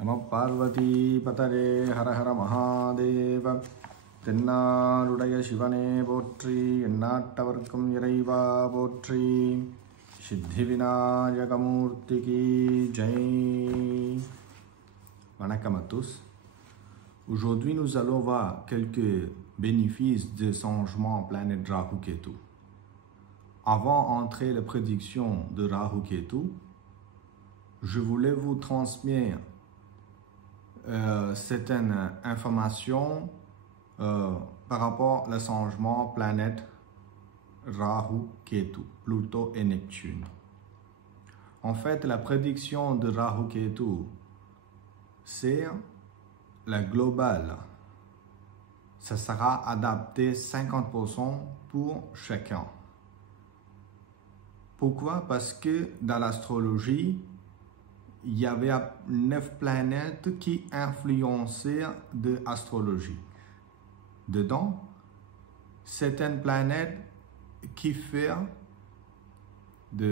நம பார்வதி பதரே ஹர ஹர மகாதேவ. தென்னாடுடைய சிவனே போற்றி, எந்நாட்டவர்க்கும் இறைவா போற்றி. சித்தி விநாயகமூர்த்திக்கு ஜெய். Vanakkam à tous. Aujourd'hui, nous allons voir quelques bénéfices de changement planète Rahu-Ketu. Avant d'entrer la prédiction de Rahu-Ketu, je voulais vous transmettre certaines informations par rapport au changement planète Rahu-Ketu, Pluton et Neptune. En fait, la prédiction de Rahu-Ketu, c'est la globale. Ça sera adapté 50% pour chacun. Pourquoi? Parce que dans l'astrologie, il y avait 9 planètes qui influençaient de l'astrologie. Dedans, certaines planètes qui font de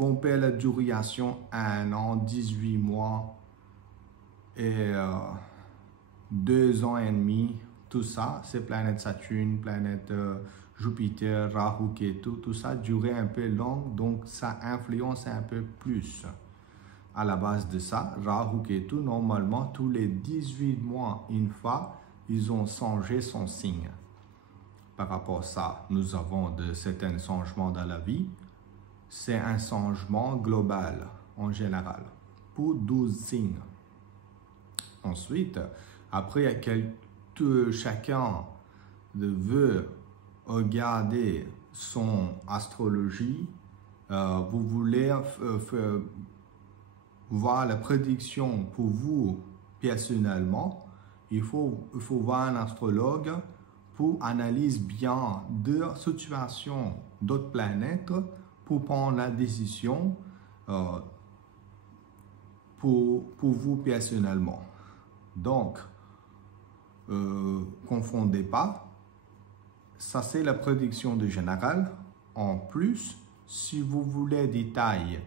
bomber la duration 1 an, 18 mois et 2 ans et demi. Tout ça, ces planètes Saturne, planète Jupiter, Rahu, Ketu, tout ça durait un peu long, donc ça influence un peu plus. À la base de ça, Rahu, Ketu, normalement, tous les 18 mois, une fois, ils ont changé son signe. Par rapport à ça, nous avons de certains changements dans la vie. C'est un changement global, en général, pour 12 signes. Ensuite, après chacun veut regarder son astrologie, vous voulez voir la prédiction pour vous personnellement, il faut voir un astrologue pour analyser bien deux situations d'autres planètes pour prendre la décision pour vous personnellement. Donc, confondez pas. Ça, c'est la prédiction de général. En plus, si vous voulez des détails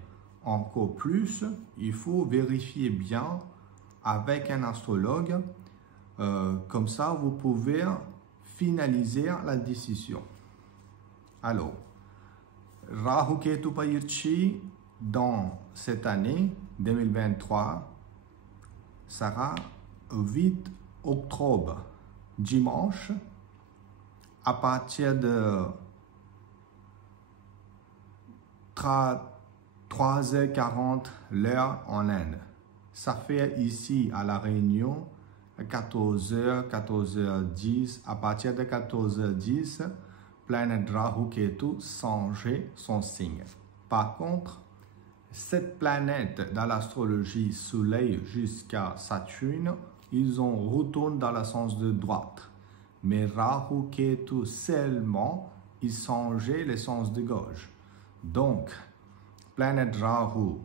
encore plus, il faut vérifier bien avec un astrologue. Comme ça, vous pouvez finaliser la décision. Alors, Rahu Ketu Payirchi dans cette année 2023 sera 8 octobre, dimanche, à partir de 3h40 l'heure en Inde. Ça fait ici à La Réunion 14h, 14h10. À partir de 14h10, planète Rahu Ketu changeait son signe. Par contre, cette planète dans l'astrologie, Soleil jusqu'à Saturne, ils ont retourné dans le sens de droite. Mais Rahu Ketu seulement, ils changeaient le sens de gauche. Donc, planète Rahu,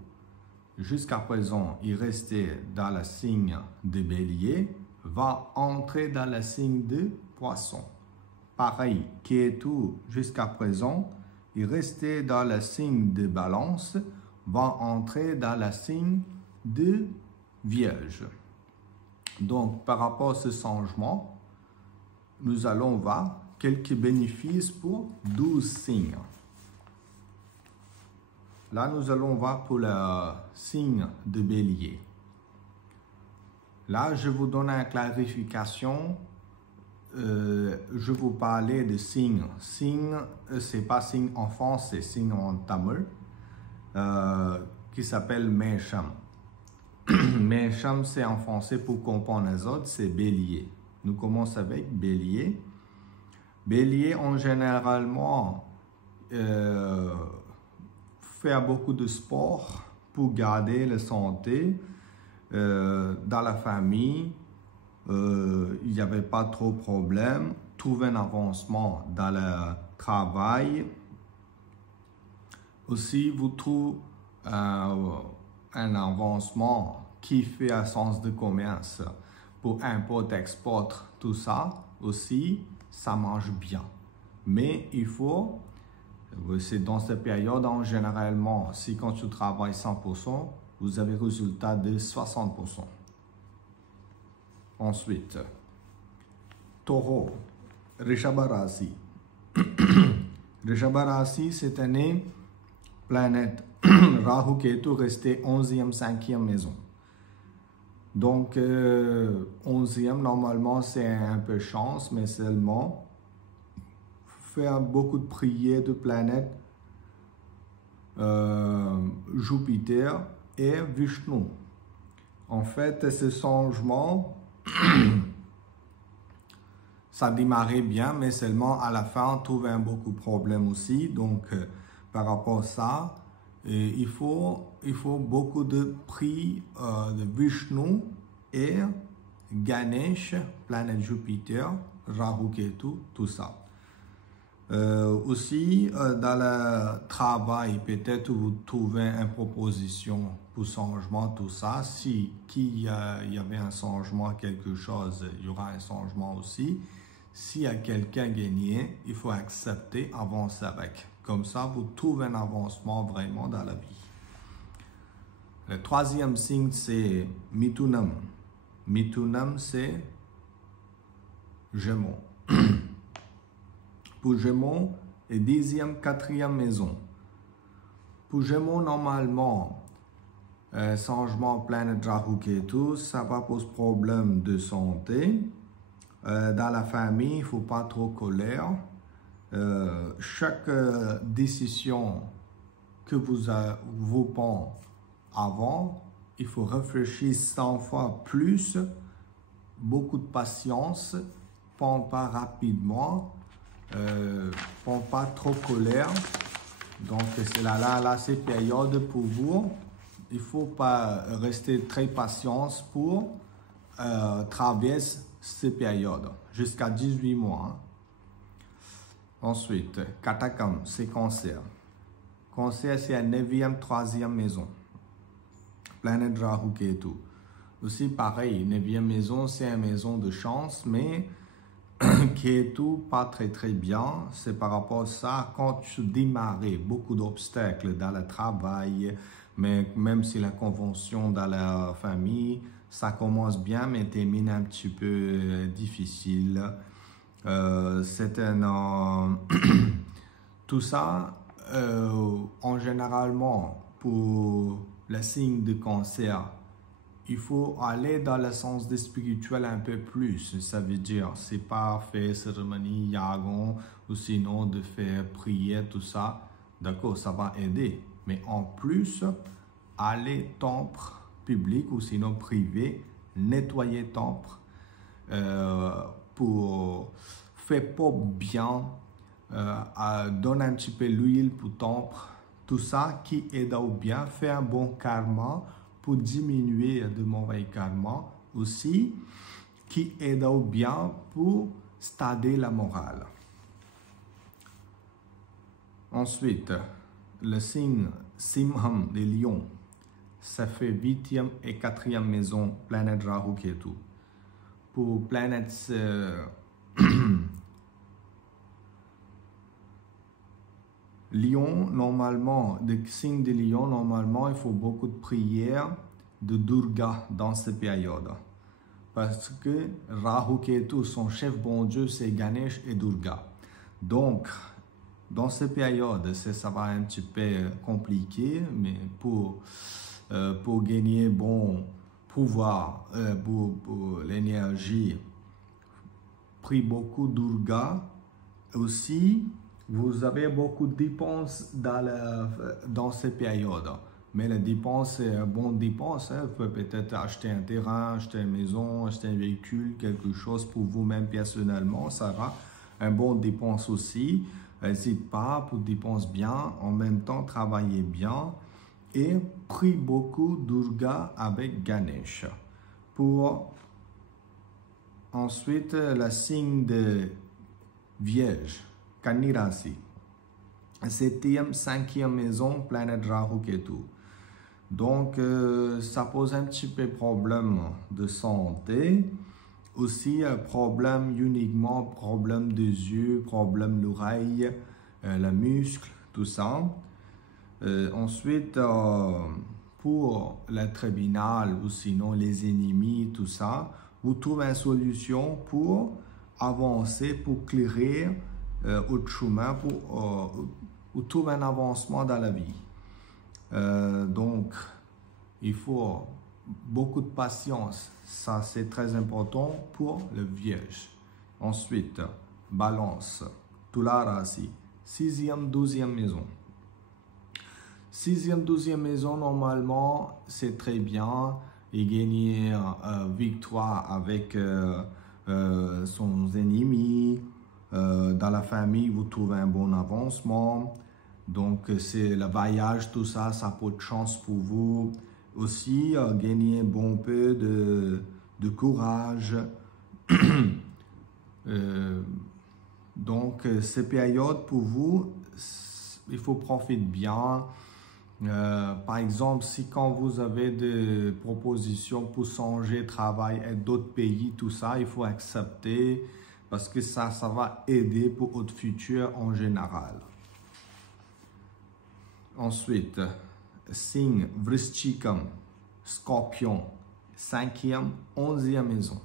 jusqu'à présent, il restait dans le signe de Bélier, va entrer dans le signe de Poisson. Pareil, Ketu, jusqu'à présent, il restait dans le signe de Balance, va entrer dans le signe de Vierge. Donc, par rapport à ce changement, nous allons voir quelques bénéfices pour 12 signes. Là, nous allons voir pour le signe de Bélier. Là, je vous donne une clarification. Je vous parlais de signe. Signe, c'est pas signe en français, c'est signe en tamil, qui s'appelle Mesham. Mesham, c'est en français pour comprendre les autres, c'est Bélier. Nous commençons avec Bélier. Bélier, en généralement, faire beaucoup de sport pour garder la santé. Dans la famille, il n'y avait pas trop de problèmes. Trouver un avancement dans le travail. Aussi, vous trouvez un avancement qui fait un sens de commerce pour import-export, tout ça aussi, ça marche bien. Mais il faut C'est dans cette période, généralement, si quand tu travailles 100%, vous avez résultat de 60%. Ensuite, Taureau, Rishabha Rasi. Rishabha Rasi, cette année, planète Rahu Ketu restait 11e, 5e maison. Donc, 11e, normalement, c'est un peu chance, mais seulement faire beaucoup de prières de planètes Jupiter et Vishnu. En fait, ce changement, ça démarrait bien, mais seulement à la fin, on trouvait beaucoup de problèmes aussi. Donc, par rapport à ça, il faut beaucoup de prix de Vishnu et Ganesh, planète Jupiter, Rahu Ketu, tout ça. Aussi, dans le travail, peut-être vous trouvez une proposition pour changement, tout ça. Si il y avait un changement, quelque chose, il y aura un changement aussi. S'il y a quelqu'un gagné, il faut accepter, avancer avec. Comme ça, vous trouvez un avancement vraiment dans la vie. Le troisième signe, c'est Mithunam. Mithunam, c'est Gémeaux. Pour Gémeaux, et 10e, 4e maison. Pour Gémeaux, normalement, changement planète Rahu Ketu, ça va poser problème de santé. Dans la famille, il ne faut pas trop colère. Chaque décision que vous prenez avant, il faut réfléchir 100 fois plus, beaucoup de patience, pas rapidement, pas trop colère. Donc c'est là cette période pour vous. Il ne faut pas rester très patient pour traverser cette période jusqu'à 18 mois. Ensuite, Katakam, c'est Cancer. Cancer, c'est la 9e, 3e maison. Planète Rahu Ketu. Aussi, pareil, 9e maison, c'est une maison de chance, mais Ketu, pas très bien. C'est par rapport à ça, quand tu démarres beaucoup d'obstacles dans le travail, mais même si la convention dans la famille, ça commence bien, mais termine un petit peu difficile. C'est un tout ça en généralement pour le signe de Cancer, il faut aller dans le sens de spirituel un peu plus. Ça veut dire c'est pas faire cérémonie yagon ou sinon de faire prier, tout ça, d'accord, ça va aider, mais en plus aller temple public ou sinon privé, nettoyer temple pour faire pas bien, donner un petit peu l'huile pour temple, tout ça qui aide au bien, faire un bon karma pour diminuer de mauvais karma aussi, qui aide au bien pour stader la morale. Ensuite, le signe Simham des lions, ça fait 8e et 4e maison, planète Rahu Ketu. Pour planète Lion, normalement, le signe de Lion, normalement, il faut beaucoup de prières de Durga dans cette période. Parce que Rahu Ketu, son chef bon Dieu, c'est Ganesh et Durga. Donc, dans cette période, ça va un petit peu compliqué, mais pour gagner bon pouvoir, pour l'énergie, prie beaucoup Durga. Aussi, vous avez beaucoup de dépenses dans cette période. Mais les dépenses, c'est une bonne dépense. Vous pouvez peut-être acheter un terrain, acheter une maison, acheter un véhicule, quelque chose pour vous-même personnellement. Ça va une bonne dépense aussi. N'hésite pas pour dépenser bien, en même temps travailler bien. Et prie beaucoup Durga avec Ganesh. Pour ensuite le signe de Vierge. Kani Rasi, 7e, 5e maison, planète Rahu Ketu. Donc, ça pose un petit peu problème de santé. Aussi, problème uniquement, problème des yeux, problème de l'oreille, le muscle, tout ça. Ensuite, pour le tribunal ou sinon les ennemis, tout ça, vous trouvez une solution pour avancer, pour clairer autre chemin, pour trouver un avancement dans la vie. Donc, il faut beaucoup de patience. Ça, c'est très important pour le Vierge. Ensuite, Balance, Tula Rasi, 6e, 12e maison. 6e, 12e maison, normalement, c'est très bien. Et gagner victoire avec son ennemi. Dans la famille, vous trouvez un bon avancement. Donc, c'est le voyage, tout ça, ça peut de chance pour vous. Aussi, gagner un bon peu de courage. Donc, ces périodes pour vous, il faut profiter bien. Par exemple, si quand vous avez des propositions pour changer de travail et d'autres pays, tout ça, il faut accepter parce que ça va aider pour votre futur en général. Ensuite, signe Vrishchikam, Scorpion, 5e, 11e maison.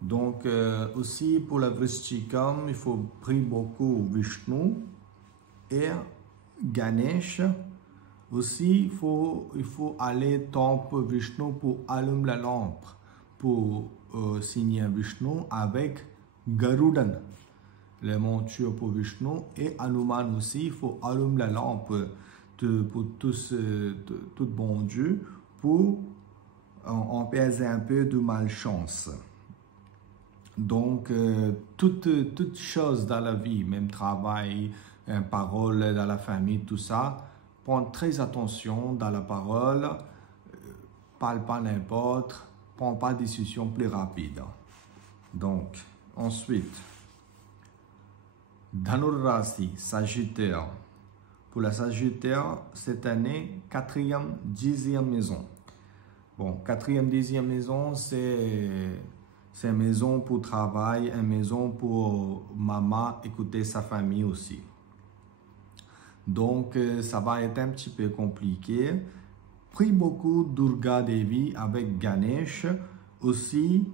Donc, aussi pour le Vrishchikam, il faut prier beaucoup Vishnu et Ganesh. Aussi, il faut aller temple Vishnu pour allumer la lampe, pour signer Vishnu avec Garudan, la monture pour Vishnu, et Hanuman aussi, il faut allumer la lampe pour tout bon Dieu, pour empêcher un peu de malchance. Donc, toute chose dans la vie, même travail, parole dans la famille, tout ça, prendre très attention dans la parole, parle pas n'importe, prends pas de décision plus rapide. Donc, ensuite, Dhanur Rasi, Sagittaire. Pour la Sagittaire, cette année, 4e, 10e maison. Bon, 4e, 10e maison, c'est une maison pour travail, une maison pour maman écouter sa famille aussi. Donc, ça va être un petit peu compliqué. Prie beaucoup Durga Devi avec Ganesh. Aussi,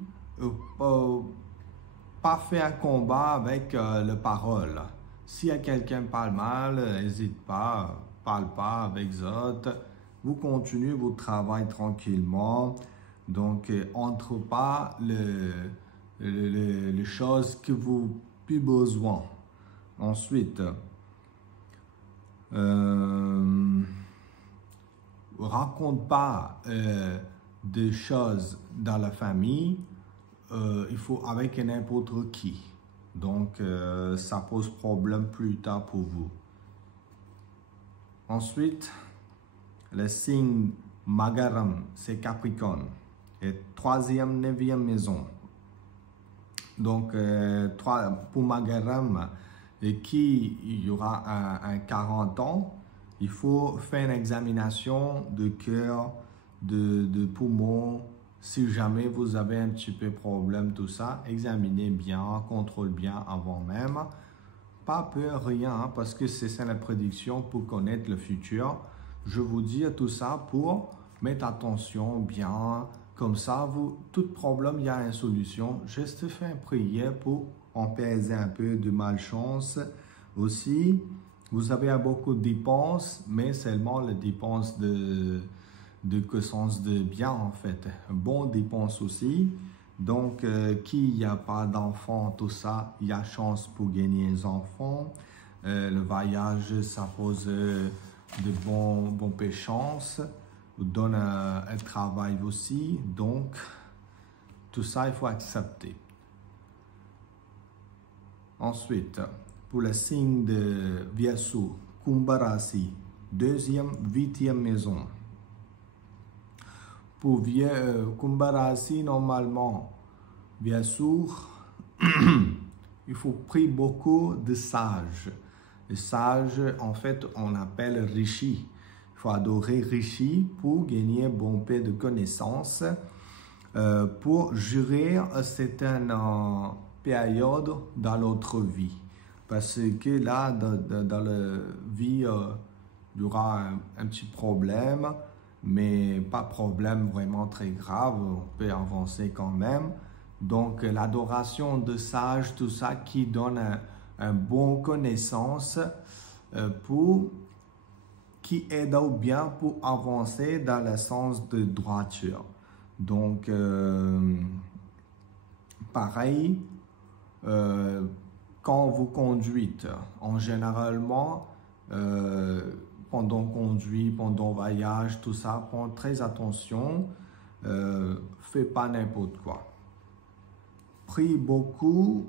pas faire un combat avec les paroles. Si quelqu'un parle mal, n'hésite pas, parle pas avec les autres. Vous continuez votre travail tranquillement. Donc, entre pas les choses que vous avez plus besoin. Ensuite, raconte pas des choses dans la famille, il faut avec n'importe qui. Donc, ça pose problème plus tard pour vous. Ensuite, le signe Magaram, c'est Capricorne. Et 3e, 9e maison. Donc, pour Magaram, et qui il y aura un 40 ans, il faut faire une examination de cœur, de poumon. Si jamais vous avez un petit peu de problème, tout ça, examinez bien, contrôle bien avant même. Pas peur, rien, hein, parce que c'est ça la prédiction pour connaître le futur. Je vous dis tout ça pour mettre attention bien. Comme ça, tout problème, il y a une solution. Juste faire une prière pour empêcher un peu de malchance. Aussi, vous avez beaucoup de dépenses, mais seulement les dépenses de sens de bien en fait. Bon dépenses aussi. Donc, qui n'y a pas d'enfants, tout ça, il y a chance pour gagner des enfants. Le voyage, ça pose de bonnes chances. Vous donne un travail aussi. Donc, tout ça, il faut accepter. Ensuite, pour le signe de Vyasu, Kumbha Rasi, 2e, 8e maison. Pour Kumbha Rasi, normalement, Vyasu, il faut prier beaucoup de sages. Les sages, en fait, on appelle Rishi. Il faut adorer Rishi pour gagner bon peu de connaissances. Pour jurer certaines périodes dans notre vie. Parce que là, dans la vie, il y aura un petit problème. mais pas de problème vraiment très grave, on peut avancer quand même. Donc l'adoration de sages, tout ça qui donne un bon connaissance qui aide bien pour avancer dans le sens de droiture. Donc pareil, quand vous conduisez, en généralement, pendant conduit, pendant voyage, tout ça, prends très attention, fais pas n'importe quoi. Prie beaucoup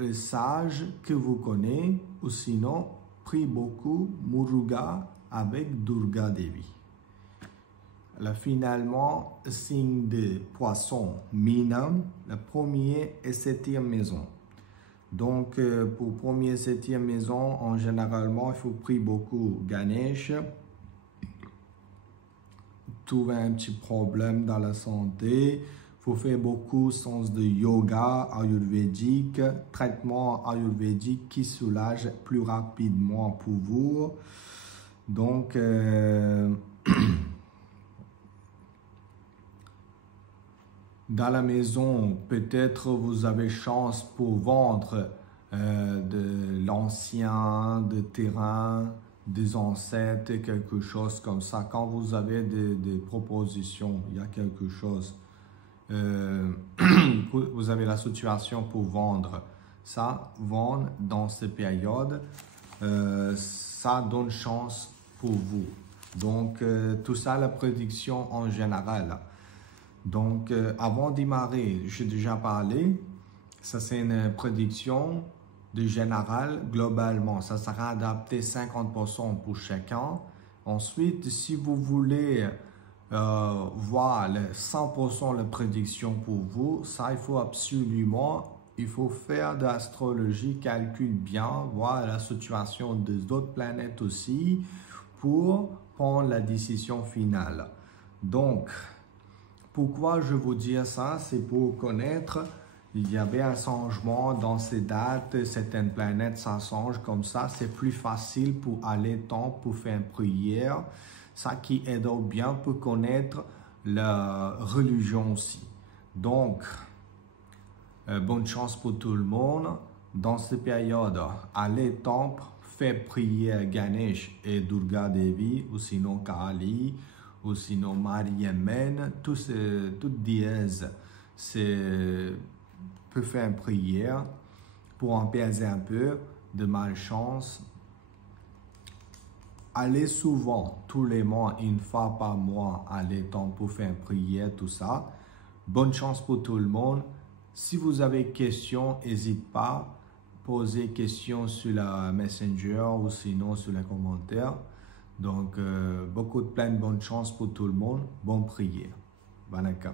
les sages que vous connaissez, ou sinon, prie beaucoup Muruga avec Durga Devi. Là, finalement, signe de poisson, Minam, la première et septième maison. Donc, pour première et septième maison, en généralement, il faut prier beaucoup Ganesh. Trouver un petit problème dans la santé. Il faut faire beaucoup sens de yoga ayurvédique, traitement ayurvédique qui soulage plus rapidement pour vous. Donc, dans la maison, peut-être vous avez chance pour vendre de l'ancien, de terrain, des ancêtres, quelque chose comme ça. Quand vous avez des propositions, il y a quelque chose, vous avez la situation pour vendre. Ça, vendre dans ces périodes, ça donne chance pour vous. Donc, tout ça, la prédiction en général. Donc, avant de démarrer, j'ai déjà parlé, ça c'est une prédiction de général globalement. Ça sera adapté 50% pour chacun. Ensuite, si vous voulez voir le 100% la prédiction pour vous, ça il faut absolument, il faut faire de l'astrologie, calcul bien, voir la situation des autres planètes aussi pour prendre la décision finale. Donc, pourquoi je vous dis ça? C'est pour connaître, il y avait un changement dans ces dates, certaines planètes, ça change comme ça. C'est plus facile pour aller temps pour faire une prière. Ça qui aide bien pour connaître la religion aussi. Donc, bonne chance pour tout le monde. Dans cette période, allez temple, faites prier Ganesh et Durga Devi, ou sinon Kali, ou sinon Marie-Amen, toutes déesses peut faire une prière pour apaiser un peu de malchance. Allez souvent, tous les mois, une fois par mois, allez temps pour faire une prière, tout ça. Bonne chance pour tout le monde. Si vous avez des questions, n'hésitez pas à poser des questions sur la Messenger ou sinon sur les commentaires. Donc, plein de bonne chance pour tout le monde. Bonne prière. Banaka.